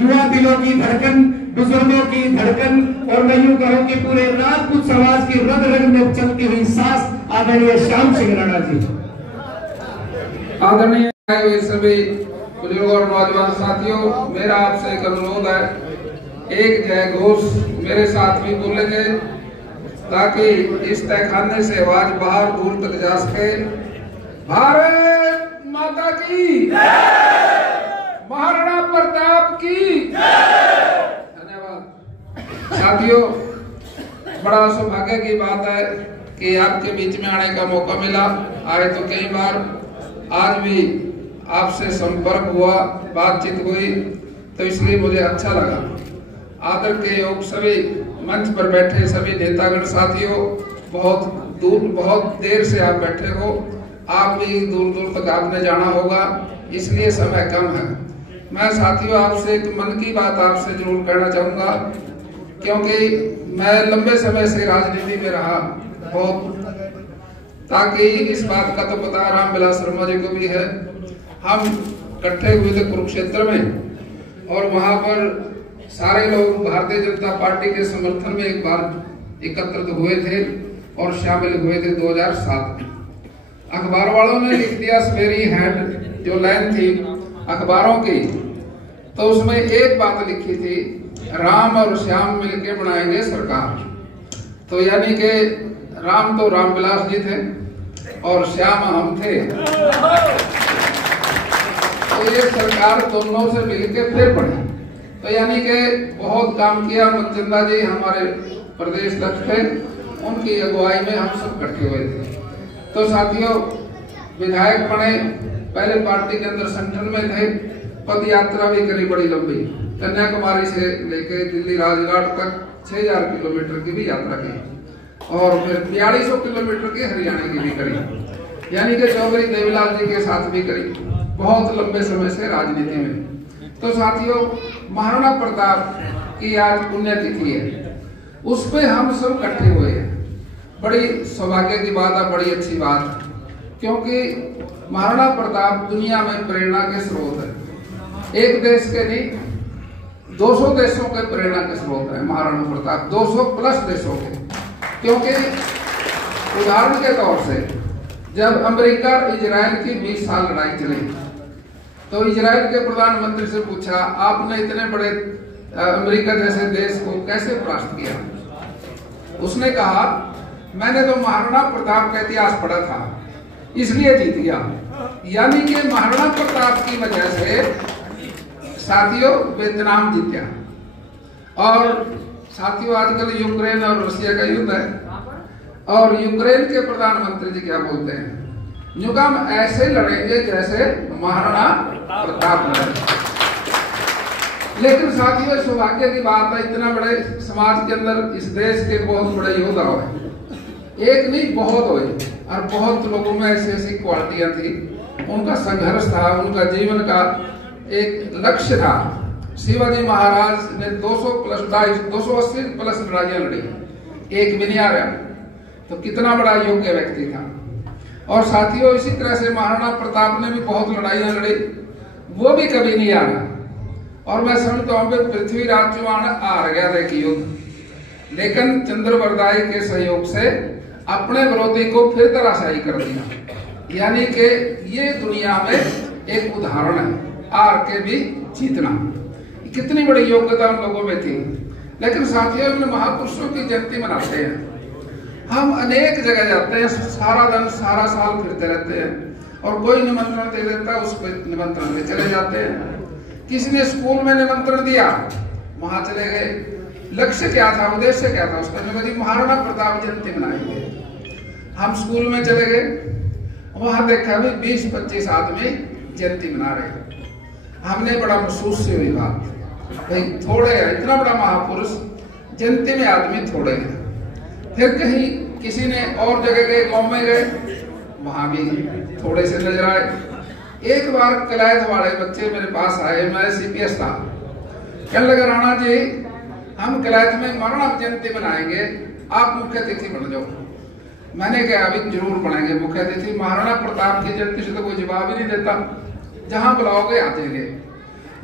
युवा दिलों की धड़कन, बुजुर्गों की धड़कन, और मैं यूं कहूं कि पूरे राजपूत समाज की रग रग में चलती हुई सांस आदरणीय श्याम सिंह राणा जी। आदरणीय सभी बुजुर्ग और नौजवान साथियों, मेरा आपसे एक अनुरोध है, एक जय घोष मेरे साथ भी बोलेंगे ताकि इस तहखाने से आवाज बाहर दूर तक जा सके। भारत माता की, महाराणा प्रताप की। धन्यवाद साथियों, बड़ा सौभाग्य की बात है कि आपके बीच में आने का मौका मिला। आए तो कई बार, आज भी आपसे संपर्क हुआ, बातचीत हुई, तो इसलिए मुझे अच्छा लगा। आदर के योग सभी मंच पर बैठे सभी नेतागण साथियों, बहुत देर से आप बैठे हो, आप भी दूर दूर तक आपने जाना होगा, इसलिए समय कम है। मैं साथियों आपसे एक मन की बात आपसे जरूर कहना चाहूंगा, क्योंकि मैं लंबे समय से राजनीति में रहा बहुत, ताकि इस बात का तो पता रामविलास शर्मा जी को भी है। हम इकट्ठे हुए थे कुरुक्षेत्र में, और वहां पर सारे लोग भारतीय जनता पार्टी के समर्थन में एक बार एकत्रित हुए थे और शामिल हुए थे 2007 में। अखबार वालों ने लिख दिया सवेरी हेड जो लाइन थी अखबारों की, तो उसमें एक बात लिखी थी, राम और श्याम मिलके बनाएंगे सरकार। तो यानी कि राम तो रामविलास जी थे और श्याम हम थे, तो ये सरकार दोनों से मिलके फिर बनी। तो यानी कि बहुत काम किया। मनचंदा जी हमारे प्रदेश अध्यक्ष थे, उनकी अगुवाई में हम सब इकट्ठे हुए थे। तो साथियों, विधायक बने, पहले पार्टी के अंदर संगठन में थे, पद यात्रा भी करी बड़ी लंबी, कन्याकुमारी से लेके दिल्ली राजघाट तक 6000 किलोमीटर की भी यात्रा की, और फिर 4200 किलोमीटर की हरियाणा की भी करी, यानी कि चौधरी देवीलाल जी के साथ भी करी, बहुत लंबे समय से राजनीति में। तो साथियों, महाराणा प्रताप की आज पुण्यतिथि है, उस पे हम सब इकट्ठे हुए हैं। बड़ी सौभाग्य की बात है, बड़ी अच्छी बात है, क्योंकि महाराणा प्रताप दुनिया में प्रेरणा के स्रोत है। एक देश के नहीं, 200 देशों के प्रेरणा के स्रोत है महाराणा प्रताप, 200 प्लस देशों के। क्योंकि उदाहरण के तौर से जब अमेरिका इजराइल की 20 साल लड़ाई चली, तो इजराइल के प्रधानमंत्री से पूछा, आपने इतने बड़े अमेरिका जैसे देश को कैसे परास्त किया? उसने कहा, मैंने तो महाराणा प्रताप का इतिहास पढ़ा था, इसलिए जीत गया। यानी कि महाराणा प्रताप की वजह से साथियों वियतनाम जीता। और साथियों, आजकल यूक्रेन और रशिया का युद्ध है, और यूक्रेन के प्रधानमंत्री जी क्या बोलते हैं, युगम ऐसे लड़ेंगे जैसे महाराणा प्रताप लड़े। लेकिन साथियों, सौभाग्य की बात है, इतना बड़े समाज के अंदर इस देश के बहुत बड़े योद्धा हुए, एक नहीं बहुत हुए, और बहुत लोगों में ऐसी ऐसी क्वालिटियां थी, उनका संघर्ष था, उनका जीवन का एक लक्ष्य था। शिवाजी महाराज ने 280 प्लस लड़ाइयां लड़ी, एक भी नहीं आ रहा, तो कितना बड़ा योग्य व्यक्ति था। और साथियों, इसी तरह से महाराणा प्रताप ने भी बहुत लड़ाइयां लड़ी, वो भी कभी नहीं आ रहा। और मैं समझता हूं कि पृथ्वीराज चौहान हार गया था कि युद्ध, लेकिन चंद्रवरदाई के सहयोग से अपने विरोधी को फिर धराशायी कर दिया। यानी कि ये दुनिया में एक उदाहरण है, हार के भी जीतना, कितनी बड़ी योग्यता उन लोगों में थी। लेकिन साथियों, इन महापुरुषों की जयंती मनाते हैं, हम अनेक जगह जाते हैं, सारा दिन सारा साल फिरते रहते हैं, और कोई निमंत्रण दे देता है, उस पर निमंत्रण में चले जाते हैं। किसी ने स्कूल में निमंत्रण दिया, वहां चले गए। लक्ष्य क्या था, उद्देश्य क्या था उसका? महाराणा प्रताप जयंती मनाएंगे। हम स्कूल में चले गए, वहां देखा भी 20-25 आदमी जयंती मना रहे। हमने बड़ा महसूस से हुई बात, भाई थोड़े है, इतना बड़ा महापुरुष, जयंती में आदमी थोड़े हैं। फिर कहीं किसी ने और जगह गए, गांव में गए, वहां भी थोड़े से नजर आए। एक बार कलायत वाले बच्चे मेरे पास आए, मैं CPS था, कहने लगा, राणा जी हम कलायत में महाराणा जयंती मनाएंगे, आप मुख्य अतिथि बन जाओ। मैंने कहा अभी जरूर बनाएंगे मुख्य अतिथि, महाराणा प्रताप की जयंती से तो कोई जवाब ही नहीं देता, जहां बुलाओगे आ जाएंगे।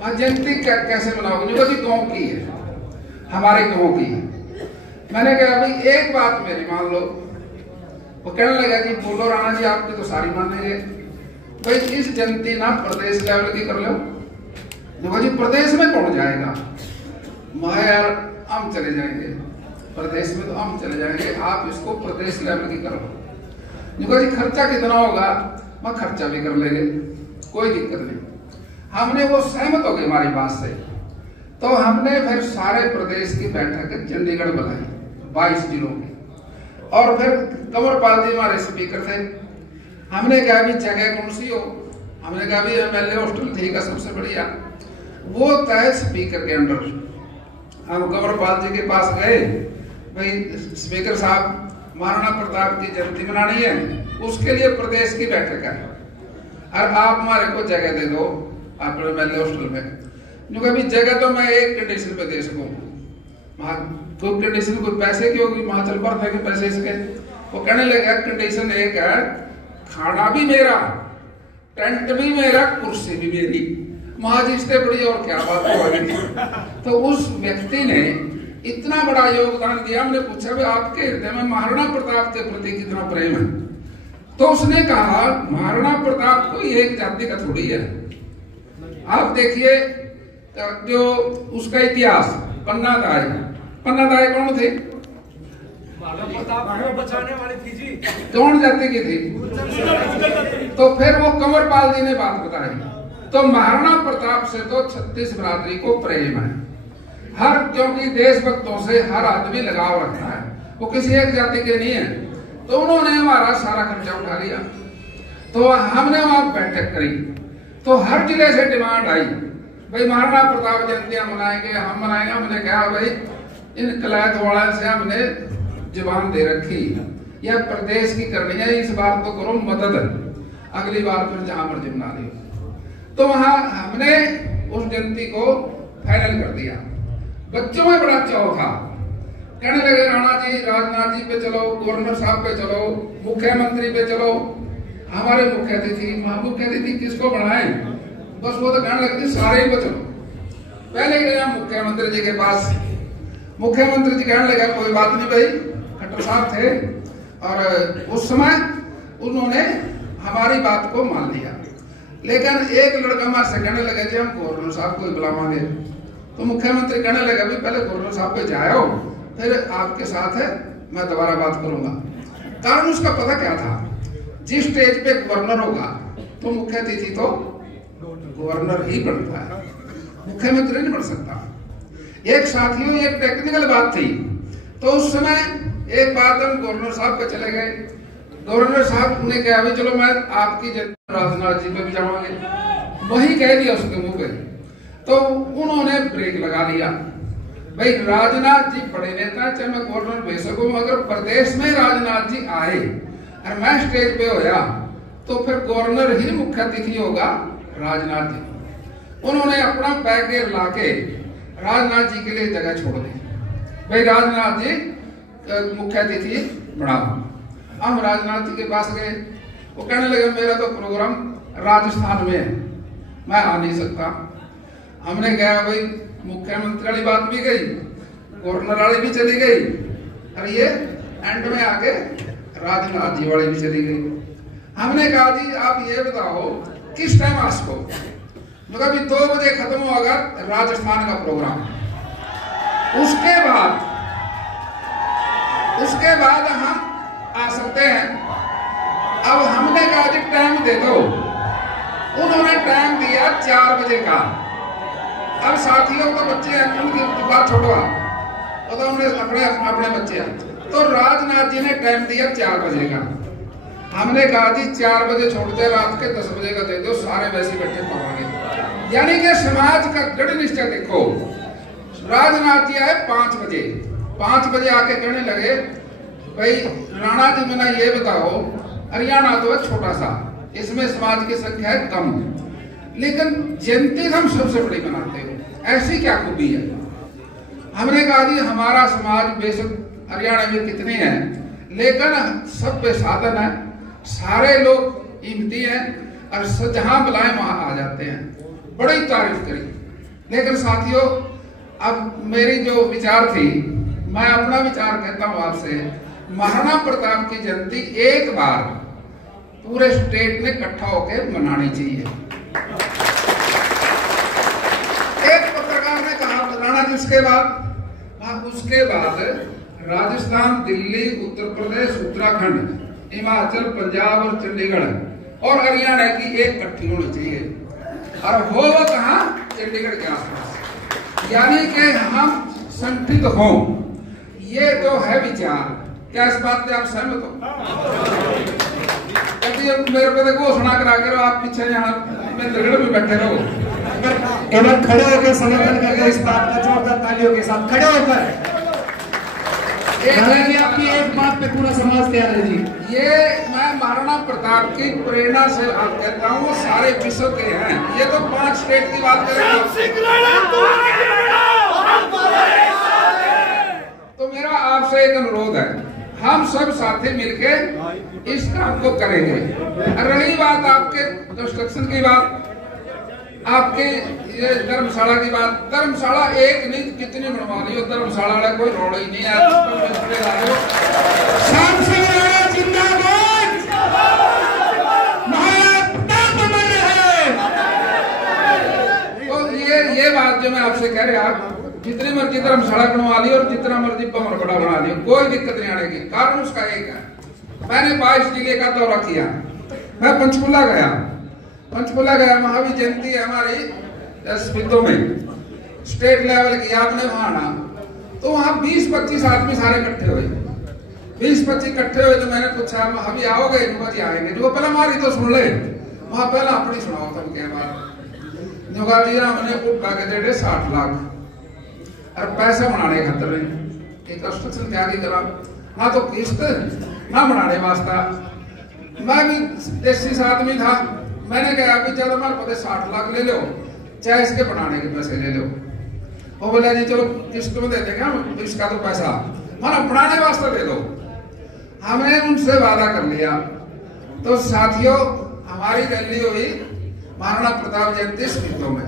वहां जयंती कैसे मनाओगे? जो जी गाँव की है, हमारे गाँव की है। मैंने कहा भाई एक बात मेरी मान लो। वो कहने लगा कि बोलो राणा जी, आपकी तो सारी मानेंगे भाई, इस जयंती ना प्रदेश लेवल की कर लो। देखो जी प्रदेश में कौन जाएगा? मैं यार हम चले जाएंगे प्रदेश में, तो हम चले जाएंगे, आप इसको प्रदेश लेवल की करो। देखो जी खर्चा कितना होगा? मैं खर्चा भी कर लेंगे, कोई दिक्कत नहीं। हमने वो सहमत हो गए हमारी बात से। तो हमने फिर सारे प्रदेश की बैठक चंडीगढ़ बुलाई 22 जिलों की, और फिर कंवरपाल जी हमारे स्पीकर थे। हमने कहा भी जगह कौन सी हो? हमने कहा भी MLA हॉस्टल ठीक है, सबसे बढ़िया। वो तय स्पीकर के अंडर। हम कंवरपाल जी के पास गए, भाई स्पीकर साहब महाराणा प्रताप की जयंती मनानी है, उसके लिए प्रदेश की बैठक है, और आप हमारे को जगह दे दो अपने MLA हॉस्टल में। भी जगह तो मैं एक कंडीशन पे दे सकूं। कोई कंडीशन, कोई पैसे की होगी? चल पर थे पैसे इसके। वो कहने लगा कंडीशन एक है, खाना भी मेरा, टेंट भी मेरा, कुर्सी भी मेरी। महाजिस्ते बड़ी और क्या बात होगी? तो उस व्यक्ति ने इतना बड़ा योगदान दिया। हमने पूछा भी आपके हृदय में महाराणा प्रताप के प्रति कितना प्रेम है? तो उसने कहा महाराणा प्रताप कोई एक जाति का थोड़ी है। आप देखिए जो उसका इतिहास, पन्नादाई कौन थे? बचाने वाली थी जी। कौन जाति की थी? तो फिर वो कंवरपाल जी ने बात बताई। तो महाराणा प्रताप से तो 36 बिरादरी को प्रेम है, हर, क्योंकि देशभक्तों से हर आदमी लगाव रखता है, वो किसी एक जाति के नहीं है। तो उन्होंने हमारा सारा खर्चा उठा लिया। तो हमने वहां बैठक करी, तो हर जिले से डिमांड आई भाई महाराणा प्रताप जयंतियां मनाएंगे, हम मनाएंगे। हमने कहा भाई इन कलायत वाला से हमने जुबान दे रखी, यह प्रदेश की करनी है, इस बार तो करो मदद, अगली बार फिर जहां मर्जी बना लियो। तो वहां हमने उस जयंती को फाइनल कर दिया। बच्चों में बड़ा चाव था, कहने लगे राणा जी, राजनाथ जी पे चलो, गवर्नर साहब पे चलो, मुख्यमंत्री पे चलो। हमारे मुख्य अतिथि किसको बनाए? बस वो तो कहने लगती सारे ही को चलो। पहले गया मुख्यमंत्री जी के पास। मुख्यमंत्री जी कहने लगा कोई बात नहीं भाई, खट्टर साहब थे, और उस समय उन्होंने हमारी बात को मान लिया। लेकिन एक लड़का हमारे से कहने लगा जी हम गवर्नर साहब को बुलावांगे। तो मुख्यमंत्री कहने लगा भी पहले गवर्नर साहब पे जाओ, फिर आपके साथ है मैं दोबारा बात करूंगा। कारण उसका पता क्या था, जिस स्टेज पे गवर्नर होगा तो मुख्य अतिथि तो गवर्नर ही बनता है, मुख्यमंत्री नहीं बन सकता। एक साथियों एक टेक्निकल बात थी। तो उस समय एक बात हम गवर्नर साहब पे चले गए। गवर्नर साहब ने कहा भी चलो मैं आपकी राजनाथ जी पे भी जाऊंगे, वही कह दिया उसके मुंह पे। तो उन्होंने ब्रेक लगा लिया, भाई राजनाथ जी बड़े नेता, चाहे मैं गवर्नर भेज सकूं, अगर प्रदेश में राजनाथ जी आए और मैं स्टेज पे होया तो फिर गवर्नर ही मुख्य अतिथि होगा राजनाथ जी। उन्होंने अपना पैकेज लाके राजनाथ जी के लिए जगह छोड़ दी, भाई राजनाथ जी मुख्य अतिथि बढ़ाओ। हम राजनाथ जी के पास गए, वो कहने लगे मेरा तो प्रोग्राम राजस्थान में है, मैं आ नहीं सकता। हमने कहा भाई मुख्यमंत्री वाली बात भी गई, गवर्नर वाली भी चली गई, और ये एंड में आके राजनाथ जी वाली भी चली गई। हमने कहा जी आप ये बताओ किस टाइम आपको, मतलब 2 बजे खत्म होगा राजस्थान का प्रोग्राम, उसके बाद हम आ सकते हैं। अब हमने कहा जी टाइम दे दो, उन्होंने टाइम दिया 4 बजे का। अब साथियों को बच्चे हैं, उनकी बात छोड़वा, तो हमने अपने बच्चे हैं। तो राजनाथ जी ने टाइम दिया 4 बजे का। हमने कहा जी 4 बजे छोड़ते, रात के 10 बजे का दे दो, सारे वैसे बैठे पावांगे। यानी कि समाज का दृढ़ निश्चय देखो। राजनाथ जी आए 5 बजे, 5 बजे आके कहने लगे भाई राणा जी मैंने ये बताओ, हरियाणा तो है छोटा सा, इसमें समाज की संख्या है कम, लेकिन जयंती हम सबसे बड़ी मनाते हो, ऐसी क्या खूबी है? हमने कहा जी हमारा समाज बेशक हरियाणा में कितने हैं, लेकिन सब पे साधन है, सारे लोग हिम्मती हैं और जहां बुलाए वहां आ जाते हैं। बड़ी तारीफ करी। लेकिन साथियों, अब मेरी जो विचार थी, मैं अपना विचार कहता हूं आपसे, महाराणा प्रताप की जयंती एक बार पूरे स्टेट ने इकट्ठा होकर मनानी चाहिए। एक पत्रकार ने कहा मनाना जिसके बाद, उसके बाद राजस्थान, दिल्ली, उत्तर प्रदेश, उत्तराखंड, हिमाचल, पंजाब और चंडीगढ़ और हरियाणा की एक इकट्ठी होनी चाहिए। और हो वो कहाँ? चंडीगढ़ के आसपास। यानी कि हम संगठित हों, ये तो है विचार। क्या इस बात से आप सहमत हो? मेरे पे घोषणा करा करो, आप पीछे यहाँ इंद्रगढ़ में बैठे रहो। एक बार खड़े होकर समर्थन करके इस बात का जोरदार तालियों के साथ खड़े होकर आपकी एक बात पे पूरा समाज तैयार है जी। ये मैं महाराणा प्रताप की प्रेरणा से आप कहता हूँ, वो सारे विश्व के हैं। ये तो 5 स्टेट की बात करें तो मेरा आपसे एक अनुरोध है, हम सब साथी मिलके इस काम को करेंगे। रही बात आपके कंस्ट्रक्शन की बात, आपके ये धर्मशाला की बात, धर्मशाला एक नहीं कितनी बनवा ली हो, धर्मशाला वाला कोई रोड ही नहीं है। तो ये बात जो मैं आपसे कह रहा, जितनी मर्जी धर्मशाला बनवा ली और जितना मर्जी भवन बड़ा बना लियो, कोई दिक्कत नहीं आने की। कारण उसका एक है, मैंने 22 जिले का दौरा किया। मैं पंचकुला गया, वहां भी जयंती है हमारी स्पीतों में, स्टेट लेवल की। आपने वहां आना तो वहां 20-25 आदमी सारे इकट्ठे हुए। 20-25 इकट्ठे हुए तो मैंने पूछा, अभी आओगे? जी आएंगे। जो पहले हमारी तो सुन ले, वहां पहले अपनी सुनाओ तुम के बाद। जी हमने उठा के दे 60 लाख और पैसे बनाने खतर कंस्ट्रक्शन क्या करा, ना तो किस्त ना बनाने वास्ता। मैं भी देसी आदमी था, मैंने कहा कि चलो हमारे पता 60 लाख ले लो, चाहे इसके बनाने के पैसे ले लो। वो बोला जी चलो किस्त में दे देंगे, इसका तो पैसा हमारा बनाने वास्ते दे दो। हमने उनसे वादा कर लिया। तो साथियों, हमारी रैली हुई महाराणा प्रताप जयंती स्पीतों में,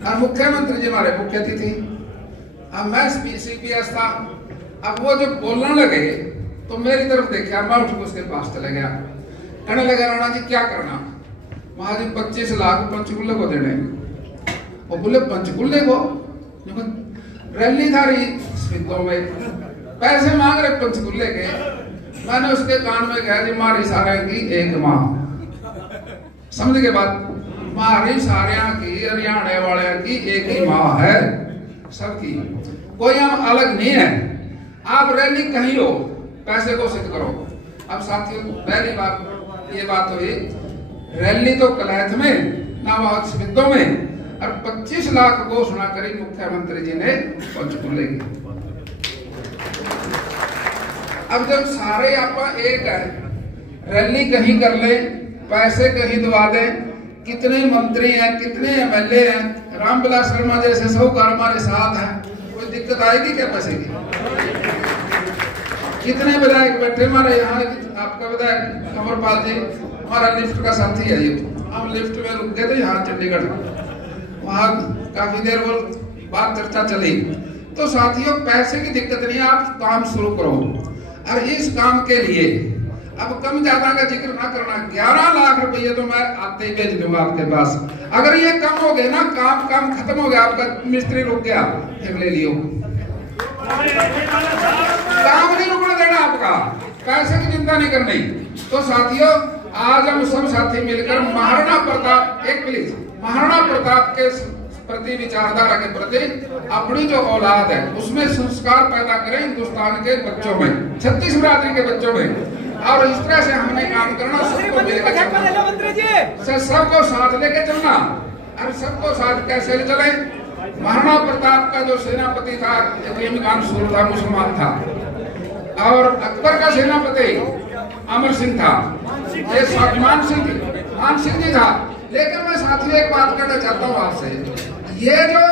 और मुख्यमंत्री जी हमारे मुख्य अतिथि, अब मैं CPS था। अब वो जब बोलने लगे तो मेरी तरफ देखा, मैं उठ उसके पास चले गया। कहने लगा, राणा जी क्या करना? वहां जी 25 लाख पंचकुल्ले को देने। वो बोले पंचकुल्ले को? रैली था रही स्पीतों में, पैसे मांग रहे पंचकुल्ले के। मैंने उसके कान में कहा जी मारी सारे की एक माँ, समझ के बात, मारी सारे की हरियाणा वाले की एक ही माँ है सबकी, कोई हम अलग नहीं है। आप रैली कहीं हो, पैसे घोषित करो। अब साथियों, पहली बात ये बात हुई, रैली तो कलैथ में ना वहां स्पीतों में, और 25 लाख घोषणा करी मुख्यमंत्री जी ने पंचकुले की। अब जब सारे आप एक है, रैली कहीं कर ले, पैसे कहीं दबा दे, कितने मंत्री हैं, कितने MLA हैं, रामविलास शर्मा जैसे साहूकार हमारे साथ हैं, कोई दिक्कत आएगी क्या पैसे की? कितने विधायक बैठे हमारे यहाँ, आपका विधायक अमरपाल जी हमारा लिफ्ट का साथी है। ये हम लिफ्ट में रुक गए थे यहाँ चंडीगढ़, वहाँ काफी देर वो बात चर्चा चली। तो साथियों, पैसे की दिक्कत नहीं, आप काम शुरू करो। और इस काम के लिए अब कम ज्यादा का जिक्र ना करना, 11 लाख रुपये तो मैं आते ही भेज दूंगा आपके पास। अगर ये कम हो गए ना, काम खत्म हो गया, आपका मिस्त्री रुक गया, फिर ले लियो, काम नहीं रुकने देना आपका, पैसे की चिंता नहीं करनी। तो साथियों, आज हम सब साथी मिलकर महाराणा प्रताप, एक प्लीज, महाराणा प्रताप के प्रति, विचारधारा के प्रति अपनी जो औलाद है उसमें संस्कार पैदा करें, हिंदुस्तान के बच्चों में, 36 बिरादरी के बच्चों में। और इस तरह से हमने काम करना, सबको लेकर चलना, सबको साथ लेके चलना। और सबको साथ कैसे चले? महाराणा प्रताप का जो सेनापति था, सूर था, मुसलमान था, और अकबर का सेनापति अमर सिंह था, ये मान सिंह जी था। लेकिन मैं साथियों एक बात कहना चाहता हूँ आपसे, ये जो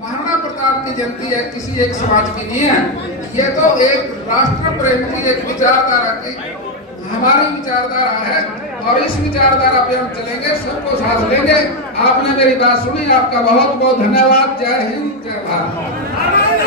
महाराणा प्रताप की जयंती है किसी एक समाज की नहीं है, ये तो एक राष्ट्र प्रेम की एक विचारधारा की हमारी विचारधारा है। और इस विचारधारा पे हम चलेंगे, सबको साथ लेंगे। आपने मेरी बात सुनी, आपका बहुत बहुत धन्यवाद। जय हिंद, जय भारत।